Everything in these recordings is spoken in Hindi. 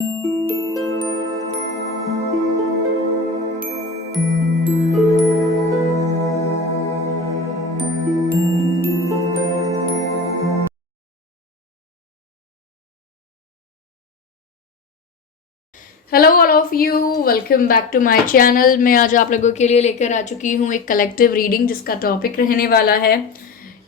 Hello all of you, welcome back to my channel. मैं आज आप लोगों के लिए लेकर आ चुकी हूँ एक कलेक्टिव रीडिंग जिसका टॉपिक रहने वाला है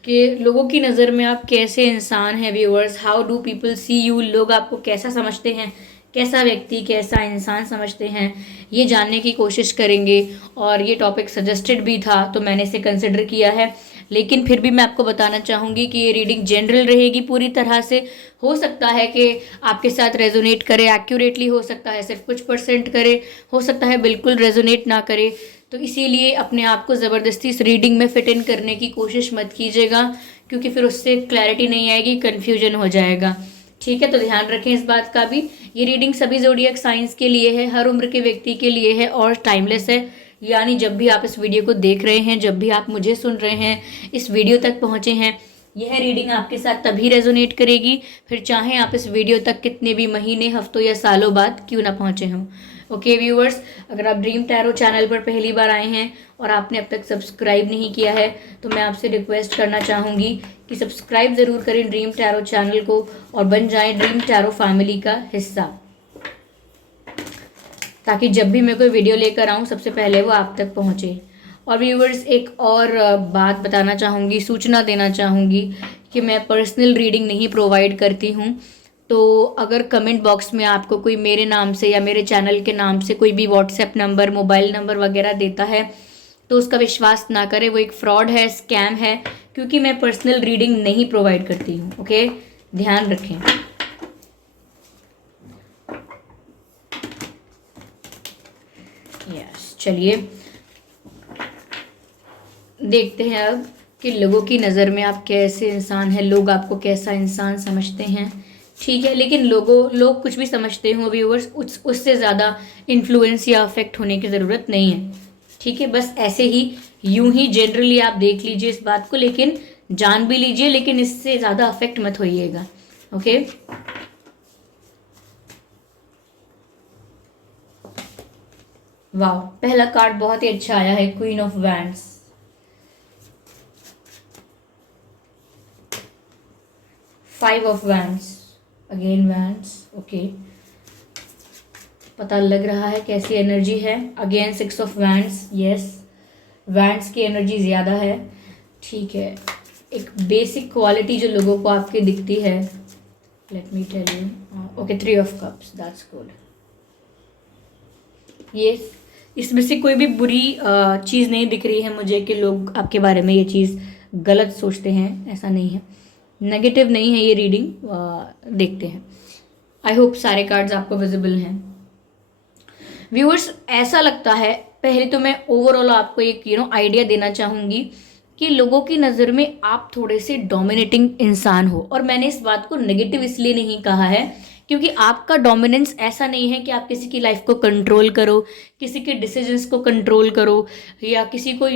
कि लोगों की नज़र में आप कैसे इंसान हैं। Viewers, how do people see you? लोग आपको कैसा समझते हैं, कैसा व्यक्ति, कैसा इंसान समझते हैं, ये जानने की कोशिश करेंगे। और ये टॉपिक सजेस्टेड भी था तो मैंने इसे कंसिडर किया है, लेकिन फिर भी मैं आपको बताना चाहूँगी कि ये रीडिंग जनरल रहेगी पूरी तरह से। हो सकता है कि आपके साथ रेजोनेट करे, एक्यूरेटली हो सकता है सिर्फ कुछ परसेंट करे, हो सकता है बिल्कुल रेजोनेट ना करे। तो इसीलिए अपने आप को ज़बरदस्ती इस रीडिंग में फिट इन करने की कोशिश मत कीजिएगा, क्योंकि फिर उससे क्लैरिटी नहीं आएगी, कन्फ्यूजन हो जाएगा। ठीक है, तो ध्यान रखें इस बात का भी। ये रीडिंग सभी ज़ोडिएक साइंस के लिए है, हर उम्र के व्यक्ति के लिए है और टाइमलेस है। यानी जब भी आप इस वीडियो को देख रहे हैं, जब भी आप मुझे सुन रहे हैं, इस वीडियो तक पहुंचे हैं, यह रीडिंग आपके साथ तभी रेजोनेट करेगी, फिर चाहे आप इस वीडियो तक कितने भी महीने, हफ्तों या सालों बाद क्यों ना पहुंचे हों। ओके व्यूअर्स, अगर आप ड्रीम टैरो चैनल पर पहली बार आए हैं और आपने अब तक सब्सक्राइब नहीं किया है तो मैं आपसे रिक्वेस्ट करना चाहूँगी कि सब्सक्राइब ज़रूर करें ड्रीम टैरो चैनल को और बन जाएं ड्रीम टैरो फैमिली का हिस्सा, ताकि जब भी मैं कोई वीडियो लेकर आऊँ सबसे पहले वो आप तक पहुँचे। और व्यूवर्स, एक और बात बताना चाहूँगी, सूचना देना चाहूँगी कि मैं पर्सनल रीडिंग नहीं प्रोवाइड करती हूँ। तो अगर कमेंट बॉक्स में आपको कोई मेरे नाम से या मेरे चैनल के नाम से कोई भी व्हाट्सएप नंबर, मोबाइल नंबर वगैरह देता है तो उसका विश्वास ना करें, वो एक फ्रॉड है, स्कैम है, क्योंकि मैं पर्सनल रीडिंग नहीं प्रोवाइड करती हूँ। ओके, ध्यान रखें। यस, चलिए देखते हैं अब कि लोगों की नज़र में आप कैसे इंसान हैं, लोग आपको कैसा इंसान समझते हैं। ठीक है, लेकिन लोग कुछ भी समझते हो व्यूअर्स, उससे ज़्यादा इन्फ्लुएंस या अफेक्ट होने की ज़रूरत नहीं है। ठीक है, बस ऐसे ही यूं ही जनरली आप देख लीजिए इस बात को, लेकिन जान भी लीजिए, लेकिन इससे ज़्यादा अफेक्ट मत होइएगा। ओके, वाह, पहला कार्ड बहुत ही अच्छा आया है, queen of wands. 5 of wands, again wands. Okay, पता लग रहा है कैसी एनर्जी है। Again 6 of wands, yes, wands की एनर्जी ज़्यादा है। ठीक है, एक बेसिक क्वालिटी जो लोगों को आपकी दिखती है, let me tell you. Okay, 3 of cups, that's good. ये इसमें से कोई भी बुरी चीज़ नहीं दिख रही है मुझे कि लोग आपके बारे में ये चीज़ गलत सोचते हैं, ऐसा नहीं है, नेगेटिव नहीं है ये रीडिंग। देखते हैं, आई होप सारे कार्ड्स आपको विजिबल हैं। व्यूअर्स, ऐसा लगता है, पहले तो मैं ओवरऑल आपको एक आइडिया देना चाहूँगी कि लोगों की नज़र में आप थोड़े से डोमिनेटिंग इंसान हो। और मैंने इस बात को नेगेटिव इसलिए नहीं कहा है क्योंकि आपका डोमिनेंस ऐसा नहीं है कि आप किसी की लाइफ को कंट्रोल करो, किसी के डिसीजंस को कंट्रोल करो या किसी को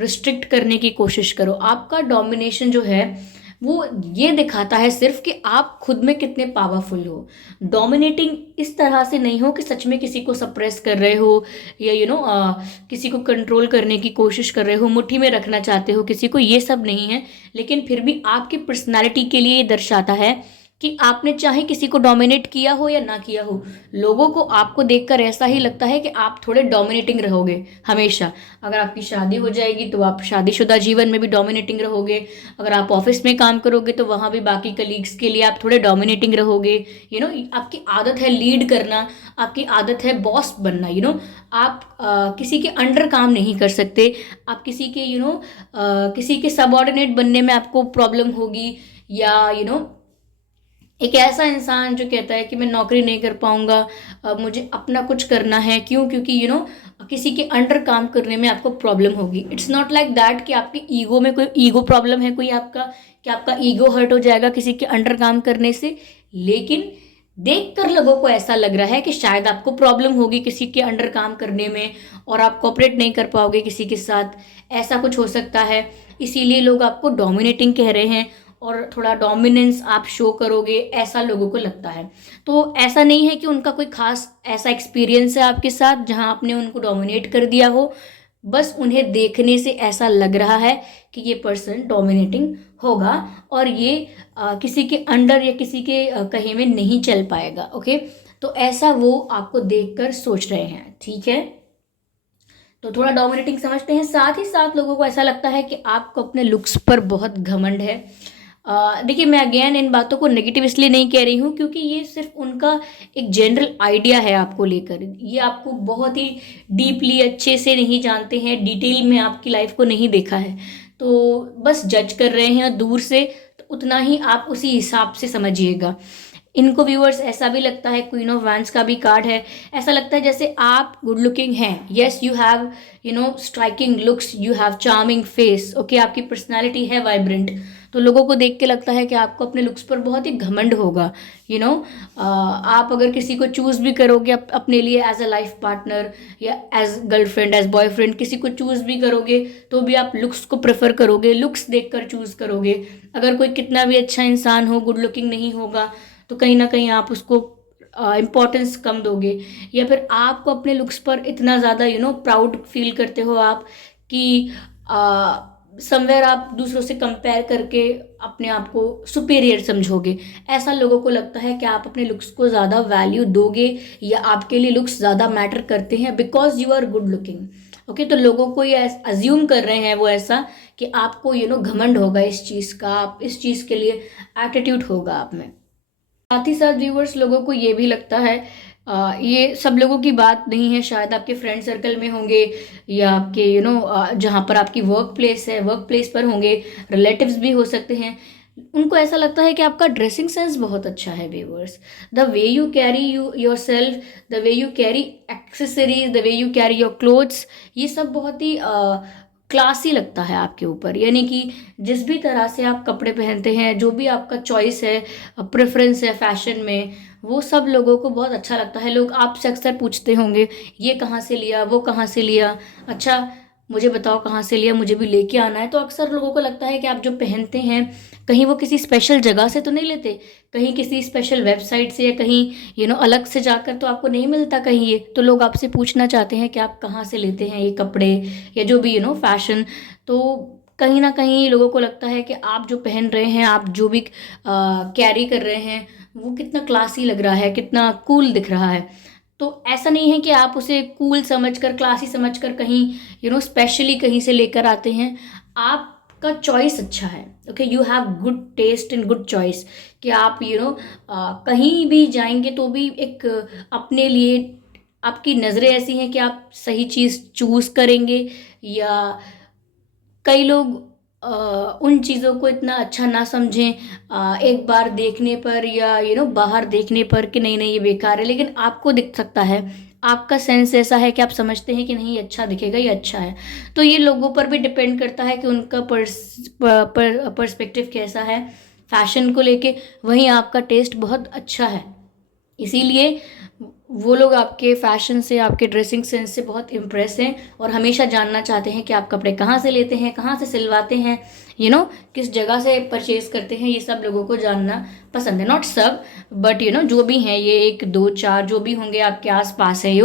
रिस्ट्रिक्ट करने की कोशिश करो। आपका डोमिनेशन जो है वो ये दिखाता है सिर्फ कि आप खुद में कितने पावरफुल हो। डोमिनेटिंग इस तरह से नहीं हो कि सच में किसी को सप्रेस कर रहे हो या किसी को कंट्रोल करने की कोशिश कर रहे हो, मुट्ठी में रखना चाहते हो किसी को, ये सब नहीं है। लेकिन फिर भी आपकी पर्सनालिटी के लिए ये दर्शाता है कि आपने चाहे किसी को डोमिनेट किया हो या ना किया हो, लोगों को आपको देखकर ऐसा ही लगता है कि आप थोड़े डोमिनेटिंग रहोगे हमेशा। अगर आपकी शादी हो जाएगी तो आप शादीशुदा जीवन में भी डोमिनेटिंग रहोगे। अगर आप ऑफिस में काम करोगे तो वहाँ भी बाकी कलीग्स के लिए आप थोड़े डोमिनेटिंग रहोगे। आपकी आदत है लीड करना, आपकी आदत है बॉस बनना। आप किसी के अंडर काम नहीं कर सकते। आप किसी के किसी के सबऑर्डिनेट बनने में आपको प्रॉब्लम होगी, या एक ऐसा इंसान जो कहता है कि मैं नौकरी नहीं कर पाऊंगा, मुझे अपना कुछ करना है। क्यों? क्योंकि किसी के अंडर काम करने में आपको प्रॉब्लम होगी। इट्स नॉट लाइक दैट कि आपके ईगो में कोई ईगो प्रॉब्लम है कोई आपका, कि आपका ईगो हर्ट हो जाएगा किसी के अंडर काम करने से। लेकिन देखकर लोगों को ऐसा लग रहा है कि शायद आपको प्रॉब्लम होगी किसी के अंडर काम करने में और आप कोऑपरेट नहीं कर पाओगे किसी के साथ, ऐसा कुछ हो सकता है। इसीलिए लोग आपको डोमिनेटिंग कह रहे हैं। और थोड़ा डोमिनेंस आप शो करोगे, ऐसा लोगों को लगता है। तो ऐसा नहीं है कि उनका कोई खास ऐसा एक्सपीरियंस है आपके साथ जहां आपने उनको डोमिनेट कर दिया हो, बस उन्हें देखने से ऐसा लग रहा है कि ये पर्सन डोमिनेटिंग होगा और ये किसी के अंडर या किसी के कहे में नहीं चल पाएगा। ओके, तो ऐसा वो आपको देखकर सोच रहे हैं, ठीक है। तो थोड़ा डोमिनेटिंग समझते हैं। साथ ही साथ लोगों को ऐसा लगता है कि आपको अपने लुक्स पर बहुत घमंड है। देखिए, मैं अगेन इन बातों को नेगेटिव इसलिए नहीं कह रही हूँ क्योंकि ये सिर्फ उनका एक जनरल आइडिया है आपको लेकर। ये आपको बहुत ही डीपली अच्छे से नहीं जानते हैं, डिटेल में आपकी लाइफ को नहीं देखा है, तो बस जज कर रहे हैं दूर से। तो उतना ही आप उसी हिसाब से समझिएगा। इनको व्यूअर्स ऐसा भी लगता है, क्वीन ऑफ वैंड्स का भी कार्ड है, ऐसा लगता है जैसे आप गुड लुकिंग हैं। Yes, you have striking looks, you have charming face. Okay, आपकी पर्सनालिटी है वाइब्रेंट। तो लोगों को देख के लगता है कि आपको अपने लुक्स पर बहुत ही घमंड होगा। आप अगर किसी को चूज भी करोगे अपने लिए एज अ लाइफ पार्टनर या एज गर्लफ्रेंड, एज बॉयफ्रेंड, किसी को चूज भी करोगे तो भी आप लुक्स को प्रेफर करोगे, लुक्स देखकर चूज करोगे। अगर कोई कितना भी अच्छा इंसान हो, गुड लुकिंग नहीं होगा तो कहीं ना कहीं आप उसको इम्पोर्टेंस कम दोगे, या फिर आपको अपने लुक्स पर इतना ज़्यादा प्राउड फील करते हो आप कि समवेयर आप दूसरों से कंपेयर करके अपने आप को सुपीरियर समझोगे। ऐसा लोगों को लगता है कि आप अपने लुक्स को ज़्यादा वैल्यू दोगे या आपके लिए लुक्स ज़्यादा मैटर करते हैं because you are good looking. Okay, तो लोगों को ये अज्यूम कर रहे हैं वो ऐसा कि आपको घमंड होगा इस चीज़ का, आप इस चीज़ के लिए एटीट्यूड होगा आप में। साथ ही साथ व्यूवर्स, लोगों को ये भी लगता है, ये सब लोगों की बात नहीं है, शायद आपके फ्रेंड सर्कल में होंगे या आपके जहाँ पर आपकी वर्क प्लेस है, वर्क प्लेस पर होंगे, रिलेटिव्स भी हो सकते हैं। उनको ऐसा लगता है कि आपका ड्रेसिंग सेंस बहुत अच्छा है viewers. The way you carry your self, the way you carry accessories, the way you carry your clothes, ये सब बहुत ही क्लासी लगता है आपके ऊपर। यानी कि जिस भी तरह से आप कपड़े पहनते हैं, जो भी आपका चॉइस है, प्रेफरेंस है फैशन में, वो सब लोगों को बहुत अच्छा लगता है। लोग आपसे अक्सर पूछते होंगे ये कहाँ से लिया, वो कहाँ से लिया, अच्छा मुझे बताओ कहाँ से लिया, मुझे भी लेके आना है। तो अक्सर लोगों को लगता है कि आप जो पहनते हैं कहीं वो किसी स्पेशल जगह से तो नहीं लेते, कहीं किसी स्पेशल वेबसाइट से, या कहीं अलग से जाकर तो आपको नहीं मिलता कहीं ये। तो लोग आपसे पूछना चाहते हैं कि आप कहाँ से लेते हैं ये कपड़े या जो भी फैशन। तो कहीं ना कहीं लोगों को लगता है कि आप जो पहन रहे हैं, आप जो भी कैरी कर रहे हैं, वो कितना क्लासी लग रहा है, कितना कूल दिख रहा है। तो ऐसा नहीं है कि आप उसे कूल समझकर, क्लासी समझकर कहीं स्पेशली कहीं से लेकर आते हैं। आपका चॉइस अच्छा है। Okay, you have good taste and good choice कि आप कहीं भी जाएंगे तो भी एक अपने लिए आपकी नज़रें ऐसी हैं कि आप सही चीज़ चूज़ करेंगे, या कई लोग उन चीज़ों को इतना अच्छा ना समझें एक बार देखने पर या बाहर देखने पर कि नहीं नहीं ये बेकार है, लेकिन आपको दिख सकता है, आपका सेंस ऐसा है कि आप समझते हैं कि नहीं ये अच्छा दिखेगा, ये अच्छा है। तो ये लोगों पर भी डिपेंड करता है कि उनका पर्सपेक्टिव कैसा है फैशन को लेके। वहीं आपका टेस्ट बहुत अच्छा है, इसीलिए वो लोग आपके फैशन से, आपके ड्रेसिंग सेंस से बहुत इम्प्रेस हैं और हमेशा जानना चाहते हैं कि आप कपड़े कहाँ से लेते हैं, कहाँ से सिलवाते हैं, किस जगह से परचेज करते हैं। ये सब लोगों को जानना पसंद है। नॉट सब, बट जो भी हैं, ये 1 2 4 जो भी होंगे आपके आसपास है,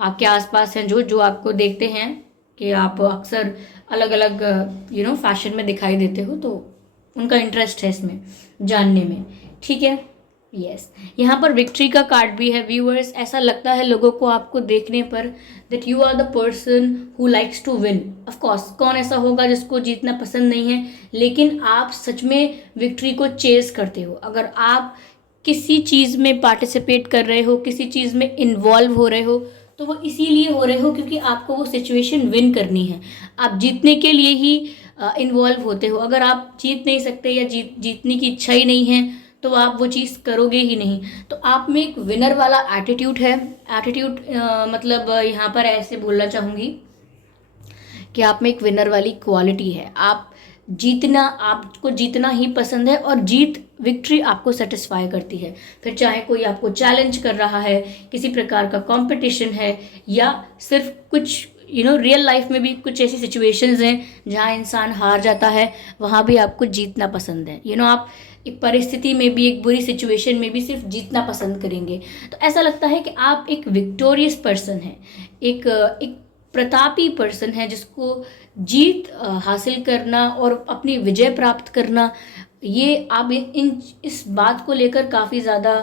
आपके आसपास हैं जो आपको देखते हैं कि आप अक्सर अलग अलग फैशन में दिखाई देते हो, तो उनका इंटरेस्ट है इसमें जानने में, ठीक है। यस, यहाँ पर विक्ट्री का कार्ड भी है व्यूअर्स। ऐसा लगता है लोगों को आपको देखने पर that you are the person who likes to win. Of course, कौन ऐसा होगा जिसको जीतना पसंद नहीं है, लेकिन आप सच में विक्ट्री को चेज करते हो। अगर आप किसी चीज़ में पार्टिसिपेट कर रहे हो, किसी चीज़ में इन्वॉल्व हो रहे हो, तो वो इसीलिए हो रहे हो क्योंकि आपको वो सिचुएशन विन करनी है। आप जीतने के लिए ही इन्वॉल्व होते हो। अगर आप जीत नहीं सकते या जीतने की इच्छा ही नहीं है तो आप वो चीज़ करोगे ही नहीं। तो आप में एक विनर वाला एटीट्यूड है। एटीट्यूड मतलब यहाँ पर ऐसे बोलना चाहूँगी कि आप में एक विनर वाली क्वालिटी है। आपको जीतना ही पसंद है और विक्ट्री आपको सेटिस्फाई करती है। फिर चाहे कोई आपको चैलेंज कर रहा है, किसी प्रकार का कंपटीशन है, या सिर्फ कुछ रियल लाइफ में भी कुछ ऐसी सिचुएशंस हैं जहाँ इंसान हार जाता है, वहाँ भी आपको जीतना पसंद है। आप एक परिस्थिति में भी, एक बुरी सिचुएशन में भी सिर्फ जीतना पसंद करेंगे। तो ऐसा लगता है कि आप एक विक्टोरियस पर्सन हैं, एक प्रतापी पर्सन है, जिसको जीत हासिल करना और अपनी विजय प्राप्त करना, ये आप इस बात को लेकर काफ़ी ज़्यादा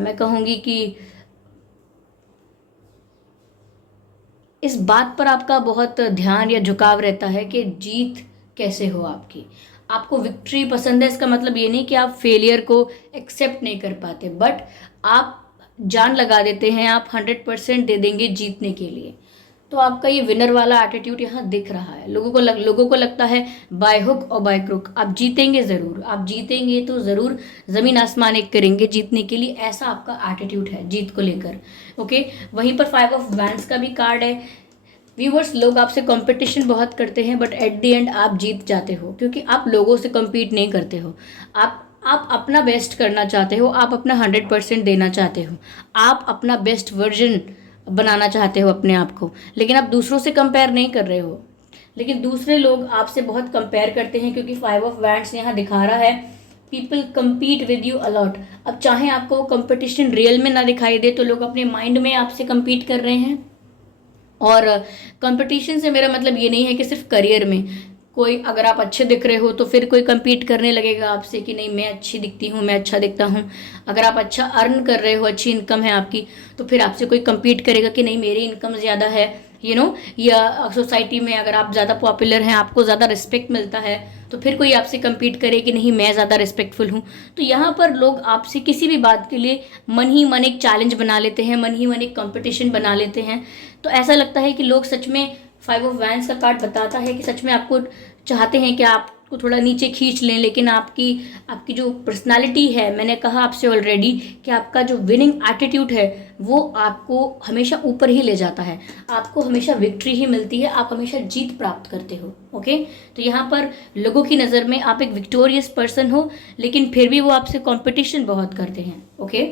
मैं कहूँगी कि इस बात पर आपका बहुत ध्यान या झुकाव रहता है कि जीत कैसे हो आपकी। आपको विक्ट्री पसंद है, इसका मतलब ये नहीं कि आप फेलियर को एक्सेप्ट नहीं कर पाते, बट आप जान लगा देते हैं, आप 100% दे देंगे जीतने के लिए। तो आपका ये विनर वाला एटीट्यूड यहाँ दिख रहा है। लोगों को लगता है बाय हुक और बाय क्रुक आप जीतेंगे ज़रूर, आप जीतेंगे तो ज़रूर ज़मीन आसमान एक करेंगे जीतने के लिए, ऐसा आपका एटीट्यूड है जीत को लेकर। ओके, वहीं पर 5 ऑफ वैंड्स का भी कार्ड है। व्यूवर्स, लोग आपसे कंपटीशन बहुत करते हैं, बट एट द एंड आप जीत जाते हो, क्योंकि आप लोगों से compete नहीं करते हो। आप अपना बेस्ट करना चाहते हो, आप अपना 100% देना चाहते हो, आप अपना बेस्ट वर्जन बनाना चाहते हो अपने आप को, लेकिन आप दूसरों से कंपेयर नहीं कर रहे हो। लेकिन दूसरे लोग आपसे बहुत कंपेयर करते हैं, क्योंकि 5 ऑफ वैंड्स यहाँ दिखा रहा है people compete with you a lot. अब चाहे आपको कंपटीशन रियल में ना दिखाई दे, तो लोग अपने माइंड में आपसे compete कर रहे हैं। और कंपटीशन से मेरा मतलब ये नहीं है कि सिर्फ करियर में, कोई अगर आप अच्छे दिख रहे हो तो फिर कोई compete करने लगेगा आपसे कि नहीं मैं अच्छी दिखती हूँ, मैं अच्छा दिखता हूँ। अगर आप अच्छा अर्न कर रहे हो, अच्छी इनकम है आपकी, तो फिर आपसे कोई compete करेगा कि नहीं मेरी इनकम ज़्यादा है, या सोसाइटी में अगर आप ज़्यादा पॉपुलर हैं, आपको ज़्यादा रिस्पेक्ट मिलता है, तो फिर कोई आपसे compete करे कि नहीं मैं ज़्यादा रिस्पेक्टफुल हूँ। तो यहाँ पर लोग आपसे किसी भी बात के लिए मन ही मन एक चैलेंज बना लेते हैं, मन ही मन एक कंपटीशन बना लेते हैं। तो ऐसा लगता है कि लोग सच में, 5 ऑफ वैंड्स का कार्ड बताता है कि सच में आपको चाहते हैं कि आपको थोड़ा नीचे खींच लें, लेकिन आपकी आपकी जो पर्सनालिटी है, मैंने कहा आपसे ऑलरेडी कि आपका जो विनिंग एटीट्यूड है वो आपको हमेशा ऊपर ही ले जाता है, आपको हमेशा विक्ट्री ही मिलती है, आप हमेशा जीत प्राप्त करते हो। ओके, तो यहाँ पर लोगों की नज़र में आप एक विक्टोरियस पर्सन हो, लेकिन फिर भी वो आपसे कॉम्पिटिशन बहुत करते हैं। ओके,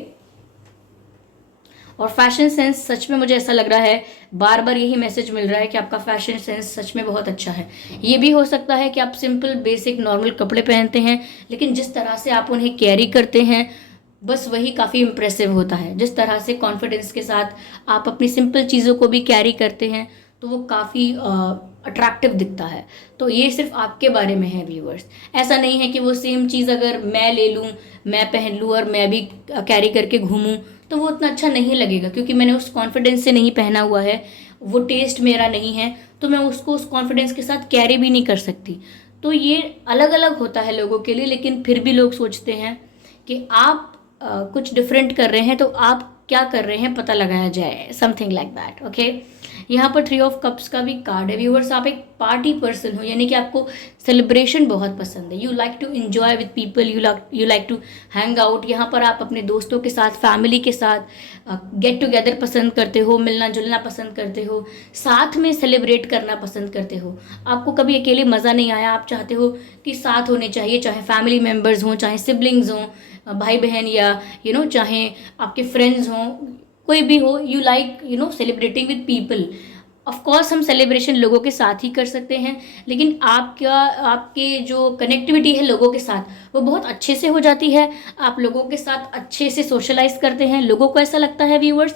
और फैशन सेंस सच में मुझे ऐसा लग रहा है, बार बार यही मैसेज मिल रहा है कि आपका फैशन सेंस सच में बहुत अच्छा है। ये भी हो सकता है कि आप सिंपल बेसिक नॉर्मल कपड़े पहनते हैं, लेकिन जिस तरह से आप उन्हें कैरी करते हैं बस वही काफ़ी इम्प्रेसिव होता है। जिस तरह से कॉन्फिडेंस के साथ आप अपनी सिंपल चीज़ों को भी कैरी करते हैं, तो वो काफ़ी अट्रैक्टिव दिखता है। तो ये सिर्फ आपके बारे में है व्यूअर्स, ऐसा नहीं है कि वो सेम चीज़ अगर मैं ले लूँ, मैं पहन लूँ और मैं भी कैरी करके घूमूँ, तो वो उतना अच्छा नहीं लगेगा, क्योंकि मैंने उस कॉन्फिडेंस से नहीं पहना हुआ है, वो टेस्ट मेरा नहीं है, तो मैं उसको उस कॉन्फिडेंस के साथ कैरी भी नहीं कर सकती। तो ये अलग अलग होता है लोगों के लिए, लेकिन फिर भी लोग सोचते हैं कि आप कुछ डिफरेंट कर रहे हैं, तो आप क्या कर रहे हैं पता लगाया जाए, समथिंग लाइक दैट। ओके, यहाँ पर 3 ऑफ कप्स का भी कार्ड है। व्यूअर्स, आप एक पार्टी पर्सन हो, यानी कि आपको सेलिब्रेशन बहुत पसंद है, you like to enjoy with people, you like to hang out. यहाँ पर आप अपने दोस्तों के साथ, फैमिली के साथ गेट टुगेदर पसंद करते हो, मिलना जुलना पसंद करते हो, साथ में सेलिब्रेट करना पसंद करते हो। आपको कभी अकेले मज़ा नहीं आया, आप चाहते हो कि साथ होने चाहिए, चाहे फैमिली मेम्बर्स हों, चाहे सिबलिंग्स हों, भाई बहन, या चाहे आपके फ्रेंड्स हों, कोई भी हो, you like celebrating with people. Of course हम सेलिब्रेशन लोगों के साथ ही कर सकते हैं, लेकिन आपके जो कनेक्टिविटी है लोगों के साथ वो बहुत अच्छे से हो जाती है, आप लोगों के साथ अच्छे से सोशलाइज करते हैं। लोगों को ऐसा लगता है व्यूअर्स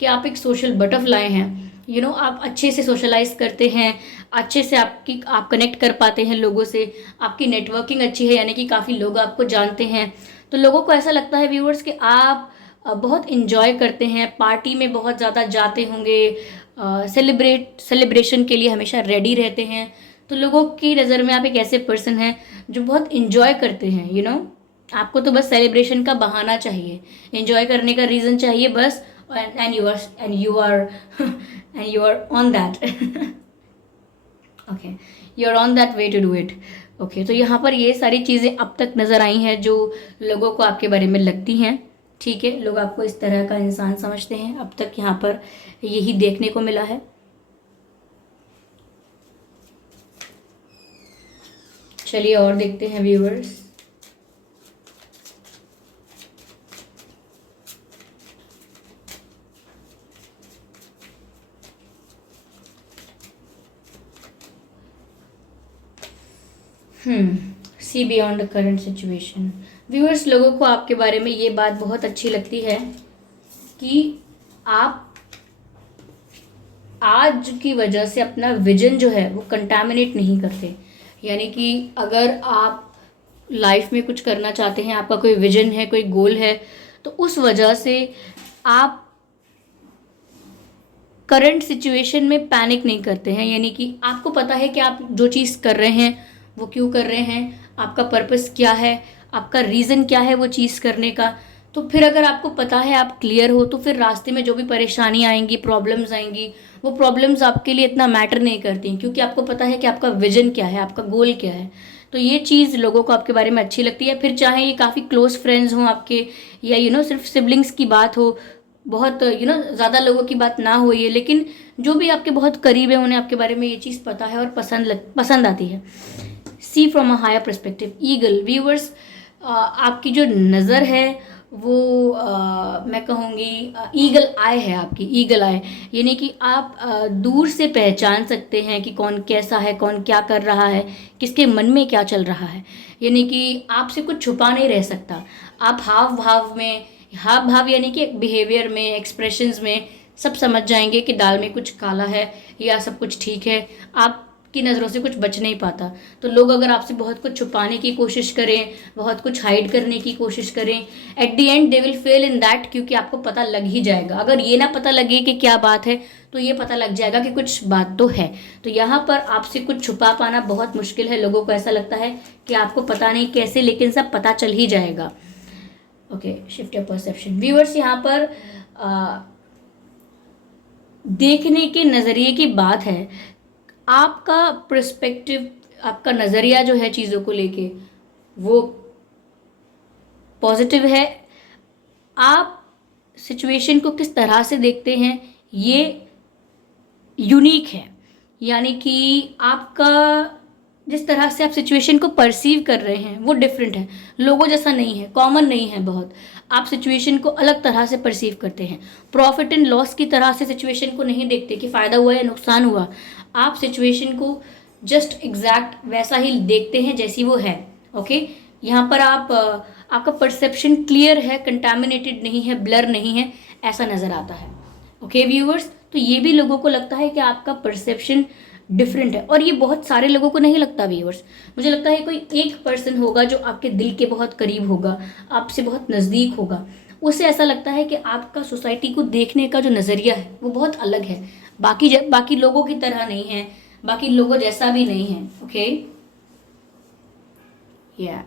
कि आप एक सोशल बटरफ्लाई हैं, आप अच्छे से सोशलाइज करते हैं, अच्छे से आप कनेक्ट कर पाते हैं लोगों से, आपकी नेटवर्किंग अच्छी है, यानी कि काफ़ी लोग आपको जानते हैं। तो लोगों को ऐसा लगता है व्यूअर्स कि आप बहुत इंजॉय करते हैं, पार्टी में बहुत ज़्यादा जाते होंगे, सेलिब्रेशन के लिए हमेशा रेडी रहते हैं। तो लोगों की नज़र में आप एक ऐसे पर्सन हैं जो बहुत इंजॉय करते हैं। आपको तो बस सेलिब्रेशन का बहाना चाहिए, इंजॉय करने का रीज़न चाहिए बस, and you are on that. Okay, you are on that way to do it. Okay, तो यहाँ पर ये सारी चीज़ें अब तक नज़र आई हैं जो लोगों को आपके बारे में लगती हैं। ठीक है, लोग आपको इस तरह का इंसान समझते हैं, अब तक यहाँ पर यही देखने को मिला है। चलिए और देखते हैं viewers. See beyond the current situation. Viewers, लोगों को आपके बारे में ये बात बहुत अच्छी लगती है कि आप आज की वजह से अपना विजन जो है वो कंटामिनेट नहीं करते। यानी कि अगर आप लाइफ में कुछ करना चाहते हैं, आपका कोई विजन है, कोई गोल है, तो उस वजह से आप करंट सिचुएशन में पैनिक नहीं करते हैं। यानी कि आपको पता है कि आप जो चीज़ कर रहे हैं वो क्यों कर रहे हैं, आपका पर्पस क्या है, आपका रीज़न क्या है वो चीज़ करने का। तो फिर अगर आपको पता है, आप क्लियर हो, तो फिर रास्ते में जो भी परेशानी आएंगी, प्रॉब्लम्स आएंगी, वो प्रॉब्लम्स आपके लिए इतना मैटर नहीं करती, क्योंकि आपको पता है कि आपका विजन क्या है, आपका गोल क्या है। तो ये चीज़ लोगों को आपके बारे में अच्छी लगती है। फिर चाहे ये काफ़ी क्लोज फ्रेंड्स हों आपके, या सिर्फ सिबलिंग्स की बात हो, बहुत ज़्यादा लोगों की बात ना हो ये, लेकिन जो भी आपके बहुत करीब है उन्हें आपके बारे में ये चीज़ पता है और पसंद आती है। See from a higher perspective. Eagle viewers, आपकी जो नज़र है वो मैं कहूँगी ईगल आई है आपकी, ईगल आई। यानी कि आप दूर से पहचान सकते हैं कि कौन कैसा है, कौन क्या कर रहा है, किसके मन में क्या चल रहा है। यानी कि आपसे कुछ छुपा नहीं रह सकता। आप हाव भाव में, हाव भाव यानी कि बिहेवियर में, एक्सप्रेशंस में सब समझ जाएंगे कि दाल में कुछ काला है या सब कुछ ठीक है। आपकी नज़रों से कुछ बच नहीं पाता। तो लोग अगर आपसे बहुत कुछ छुपाने की कोशिश करें, बहुत कुछ हाइड करने की कोशिश करें, at the and they will fail in that, क्योंकि आपको पता लग ही जाएगा। अगर ये ना पता लगे कि क्या बात है, तो ये पता लग जाएगा कि कुछ बात तो है। तो यहाँ पर आपसे कुछ छुपा पाना बहुत मुश्किल है। लोगों को ऐसा लगता है कि आपको पता नहीं कैसे, लेकिन सब पता चल ही जाएगा। Okay, shift your perception. Viewers, यहाँ पर देखने के नज़रिए की बात है। आपका पर्सपेक्टिव, आपका नज़रिया जो है चीज़ों को लेके, वो पॉजिटिव है। आप सिचुएशन को किस तरह से देखते हैं ये यूनिक है। यानी कि आपका जिस तरह से आप सिचुएशन को परसीव कर रहे हैं वो डिफरेंट है, लोगों जैसा नहीं है, कॉमन नहीं है बहुत। आप सिचुएशन को अलग तरह से परसीव करते हैं। प्रॉफिट एंड लॉस की तरह से सिचुएशन को नहीं देखते कि फ़ायदा हुआ या नुकसान हुआ। आप सिचुएशन को जस्ट एग्जैक्ट वैसा ही देखते हैं जैसी वो है। ओके, यहाँ पर आपका परसेप्शन क्लियर है, कंटामिनेटेड नहीं है, ब्लर नहीं है, ऐसा नज़र आता है। ओके व्यूअर्स, तो ये भी लोगों को लगता है कि आपका परसेप्शन डिफरेंट है, और ये बहुत सारे लोगों को नहीं लगता व्यूअर्स। मुझे लगता है कोई एक पर्सन होगा जो आपके दिल के बहुत करीब होगा, आपसे बहुत नज़दीक होगा, उसे ऐसा लगता है कि आपका सोसाइटी को देखने का जो नज़रिया है वो बहुत अलग है, बाकी लोगों की तरह नहीं है, बाकी लोगों जैसा भी नहीं है। ओके, या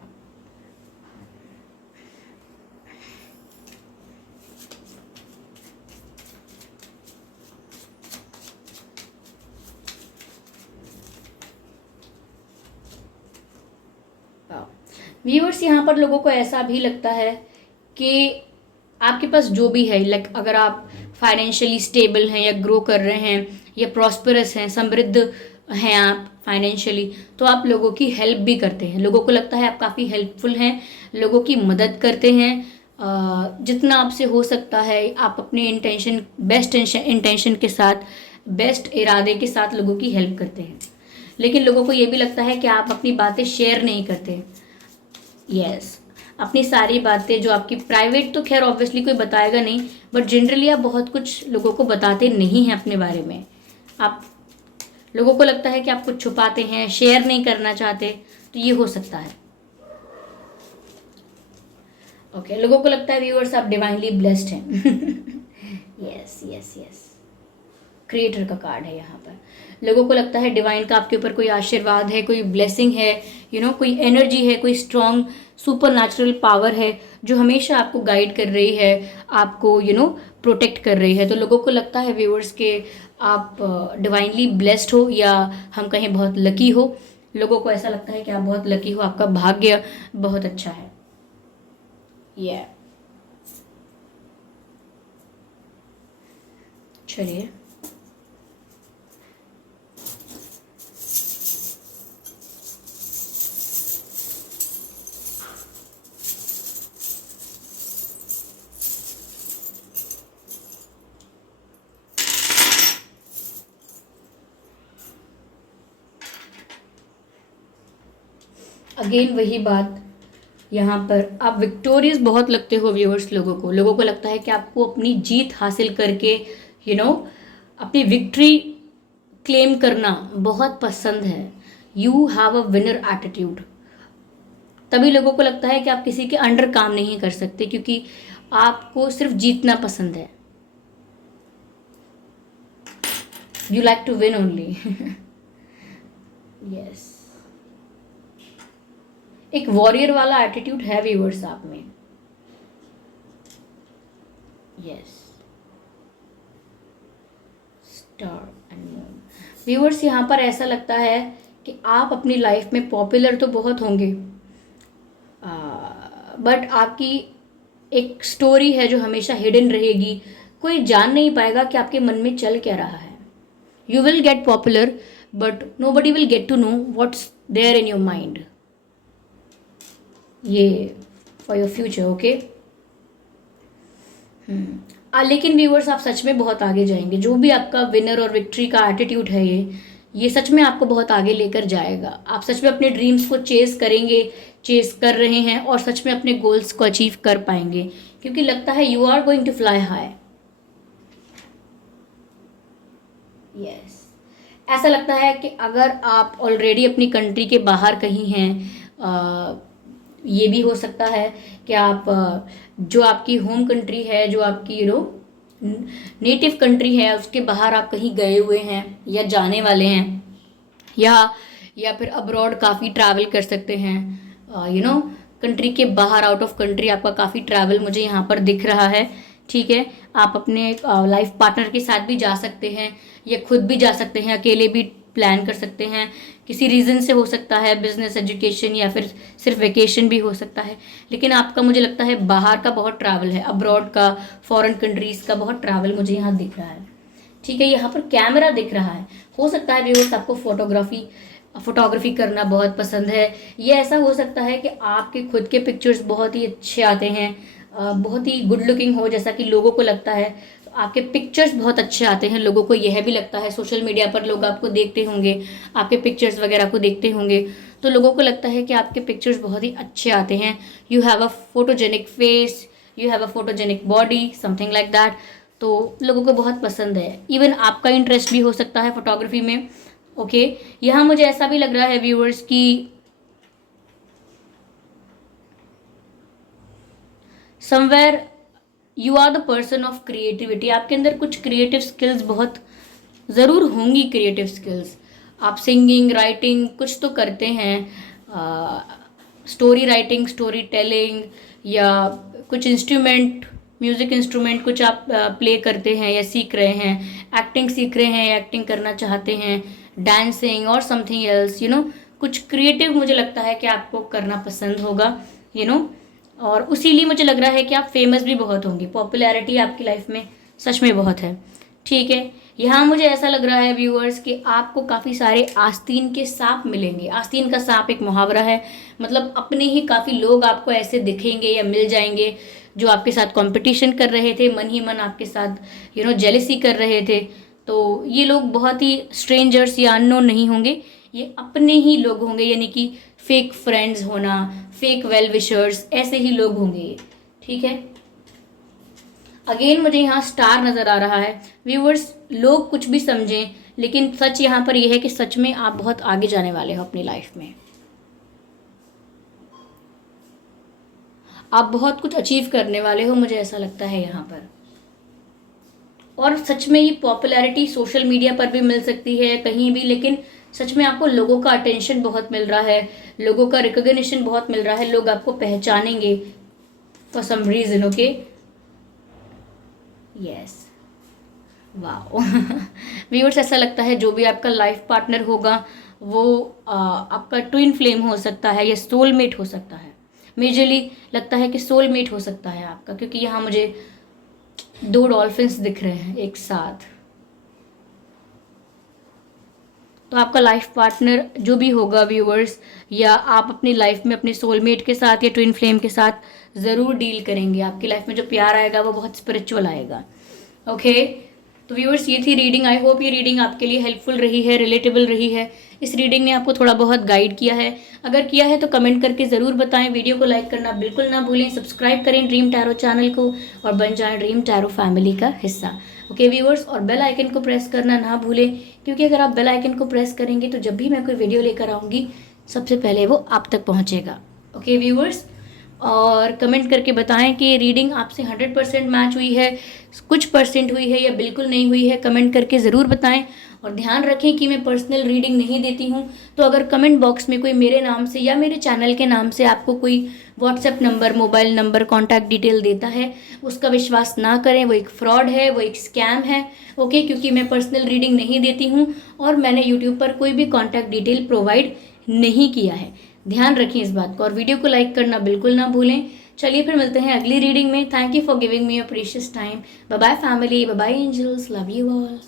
व्यूअर्स, यहाँ पर लोगों को ऐसा भी लगता है कि आपके पास जो भी है, लाइक अगर आप फाइनेंशियली स्टेबल हैं या ग्रो कर रहे हैं या प्रॉस्परस हैं, समृद्ध हैं आप फाइनेंशियली, तो आप लोगों की हेल्प भी करते हैं। लोगों को लगता है आप काफ़ी हेल्पफुल हैं, लोगों की मदद करते हैं। जितना आपसे हो सकता है आप अपने बेस्ट इंटेंशन के साथ, बेस्ट इरादे के साथ लोगों की हेल्प करते हैं। लेकिन लोगों को ये भी लगता है कि आप अपनी बातें शेयर नहीं करते। यस, अपनी सारी बातें जो आपकी प्राइवेट, तो खैर ऑब्वियसली कोई बताएगा नहीं, बट जनरली आप बहुत कुछ लोगों को बताते नहीं हैं अपने बारे में। आप लोगों को लगता है कि आप कुछ छुपाते हैं, शेयर नहीं करना चाहते, तो ये हो सकता है। ओके, लोगों को लगता है व्यूअर्स आप डिवाइनली ब्लेस्ड हैं। यस यस यस, क्रिएटर का कार्ड है यहाँ पर। लोगों को लगता है डिवाइन का आपके ऊपर कोई आशीर्वाद है, कोई ब्लेसिंग है, कोई एनर्जी है, कोई स्ट्रॉन्ग सुपर नेचुरल पावर है जो हमेशा आपको गाइड कर रही है, आपको प्रोटेक्ट कर रही है। तो लोगों को लगता है व्यूअर्स के आप डिवाइनली ब्लेस्ड हो, या हम कहें बहुत लकी हो। लोगों को ऐसा लगता है कि आप बहुत लकी हो, आपका भाग्य बहुत अच्छा है। ये चलिए, अगेन वही बात, यहाँ पर आप विक्टोरियस बहुत लगते हो व्यूअर्स। लोगों को लगता है कि आपको अपनी जीत हासिल करके अपनी विक्ट्री क्लेम करना बहुत पसंद है। You have a winner attitude. तभी लोगों को लगता है कि आप किसी के अंडर काम नहीं कर सकते, क्योंकि आपको सिर्फ जीतना पसंद है। You like to win only. Yes, एक वॉरियर वाला एटीट्यूड है व्यूअर्स आप में। Yes, star and moon. Viewers यहाँ पर ऐसा लगता है कि आप अपनी लाइफ में पॉपुलर तो बहुत होंगे, बट आपकी एक स्टोरी है जो हमेशा हिडन रहेगी। कोई जान नहीं पाएगा कि आपके मन में चल क्या रहा है। You will get popular but nobody will get to know what's there in your mind. ये फॉर योर फ्यूचर, ओके। लेकिन व्यूअर्स आप सच में बहुत आगे जाएंगे। जो भी आपका विनर और विक्ट्री का एटीट्यूड है, ये सच में आपको बहुत आगे लेकर जाएगा। आप सच में अपने ड्रीम्स को चेस करेंगे, चेस कर रहे हैं, और सच में अपने गोल्स को अचीव कर पाएंगे, क्योंकि लगता है you are going to fly high. Yes, ऐसा लगता है कि अगर आप ऑलरेडी अपनी कंट्री के बाहर कहीं हैं, ये भी हो सकता है कि आप जो आपकी होम कंट्री है, जो आपकी नेटिव कंट्री है, उसके बाहर आप कहीं गए हुए हैं या जाने वाले हैं, या फिर अब्रॉड काफ़ी ट्रैवल कर सकते हैं। कंट्री के बाहर, आउट ऑफ कंट्री आपका काफ़ी ट्रैवल मुझे यहाँ पर दिख रहा है। ठीक है, आप अपने लाइफ पार्टनर के साथ भी जा सकते हैं, या खुद भी जा सकते हैं, अकेले भी प्लान कर सकते हैं। किसी रीज़न से हो सकता है, बिजनेस, एजुकेशन, या फिर सिर्फ वेकेशन भी हो सकता है। लेकिन आपका मुझे लगता है बाहर का बहुत ट्रैवल है, अब्रॉड का, फॉरेन कंट्रीज़ का बहुत ट्रैवल मुझे यहाँ दिख रहा है। ठीक है, यहाँ पर कैमरा दिख रहा है। हो सकता है व्यूअर्स आपको फोटोग्राफी करना बहुत पसंद है। ये ऐसा हो सकता है कि आपके खुद के पिक्चर्स बहुत ही अच्छे आते हैं, बहुत ही गुड लुकिंग हो, जैसा कि लोगों को लगता है। आपके पिक्चर्स बहुत अच्छे आते हैं, लोगों को यह भी लगता है। सोशल मीडिया पर लोग आपको देखते होंगे, आपके पिक्चर्स वगैरह को देखते होंगे, तो लोगों को लगता है कि आपके पिक्चर्स बहुत ही अच्छे आते हैं। You have a photogenic face, you have a photogenic body, something like that. तो लोगों को बहुत पसंद है। इवन आपका इंटरेस्ट भी हो सकता है फोटोग्राफी में। ओके, यहाँ मुझे ऐसा भी लग रहा है व्यूअर्स की somewhere you are the person of creativity. आपके अंदर कुछ क्रिएटिव स्किल्स बहुत ज़रूर होंगी। क्रिएटिव स्किल्स, आप सिंगिंग, राइटिंग कुछ तो करते हैं, स्टोरी राइटिंग, स्टोरी टेलिंग, या कुछ इंस्ट्रूमेंट, म्यूज़िक इंस्ट्रूमेंट कुछ आप प्ले करते हैं या सीख रहे हैं, एक्टिंग सीख रहे हैं या एक्टिंग करना चाहते हैं, डांसिंग और समथिंग एल्स, कुछ क्रिएटिव मुझे लगता है कि आपको करना पसंद होगा, और उसीलिए मुझे लग रहा है कि आप फेमस भी बहुत होंगी। पॉपुलैरिटी आपकी लाइफ में सच में बहुत है। ठीक है, यहाँ मुझे ऐसा लग रहा है व्यूअर्स कि आपको काफ़ी सारे आस्तीन के सांप मिलेंगे। आस्तीन का सांप एक मुहावरा है, मतलब अपने ही काफ़ी लोग आपको ऐसे दिखेंगे या मिल जाएंगे जो आपके साथ कंपटीशन कर रहे थे, मन ही मन आपके साथ जेलिसी कर रहे थे। तो ये लोग बहुत ही स्ट्रेंजर्स या अननोन नहीं होंगे, ये अपने ही लोग होंगे, यानी कि फेक फ्रेंड्स होना, फेक वेल विशर्स, ऐसे ही लोग होंगे ये। ठीक है, अगेन मुझे यहाँ स्टार नज़र आ रहा है। व्यूअर्स, लोग कुछ भी समझें, लेकिन सच यहाँ पर यह है कि सच में आप बहुत आगे जाने वाले हो अपनी लाइफ में। आप बहुत कुछ अचीव करने वाले हो, मुझे ऐसा लगता है यहाँ पर। और सच में ये पॉपुलैरिटी सोशल मीडिया पर भी मिल सकती है, कहीं भी, लेकिन सच में आपको लोगों का अटेंशन बहुत मिल रहा है, लोगों का रिकॉग्निशन बहुत मिल रहा है, लोग आपको पहचानेंगे for some reason. Okay, yes, wow. Viewers, ऐसा लगता है जो भी आपका लाइफ पार्टनर होगा वो आपका ट्विन फ्लेम हो सकता है या सोलमेट हो सकता है। मेजरली लगता है कि सोलमेट हो सकता है आपका, क्योंकि यहाँ मुझे 2 डॉल्फिन्स दिख रहे हैं एक साथ। तो आपका लाइफ पार्टनर जो भी होगा व्यूअर्स, या आप अपनी लाइफ में अपने सोलमेट के साथ या ट्विन फ्लेम के साथ ज़रूर डील करेंगे। आपकी लाइफ में जो प्यार आएगा वो बहुत स्पिरिचुअल आएगा। ओके, तो व्यूअर्स ये थी रीडिंग। आई होप ये रीडिंग आपके लिए हेल्पफुल रही है, रिलेटेबल रही है। इस रीडिंग ने आपको थोड़ा बहुत गाइड किया है। अगर किया है तो कमेंट करके ज़रूर बताएं। वीडियो को लाइक करना बिल्कुल ना भूलें। सब्सक्राइब करें ड्रीम टैरो चैनल को और बन जाएं ड्रीम टैरो फैमिली का हिस्सा। ओके व्यूअर्स, और बेल आइकन को प्रेस करना ना भूलें, क्योंकि अगर आप बेल आइकन को प्रेस करेंगे तो जब भी मैं कोई वीडियो लेकर आऊँगी सबसे पहले वो आप तक पहुँचेगा। ओके व्यूअर्स, और कमेंट करके बताएं कि ये रीडिंग आपसे 100% मैच हुई है, कुछ परसेंट हुई है या बिल्कुल नहीं हुई है। कमेंट करके ज़रूर बताएं। और ध्यान रखें कि मैं पर्सनल रीडिंग नहीं देती हूं, तो अगर कमेंट बॉक्स में कोई मेरे नाम से या मेरे चैनल के नाम से आपको कोई WhatsApp number, mobile number, contact detail देता है, उसका विश्वास ना करें। वो एक फ्रॉड है, वो एक स्कैम है। ओके, क्योंकि मैं पर्सनल रीडिंग नहीं देती हूँ और मैंने यूट्यूब पर कोई भी कॉन्टैक्ट डिटेल प्रोवाइड नहीं किया है। ध्यान रखें इस बात को, और वीडियो को लाइक करना बिल्कुल ना भूलें। चलिए फिर मिलते हैं अगली रीडिंग में। Thank you for giving me your precious time. Bye bye family, bye bye angels, love you all.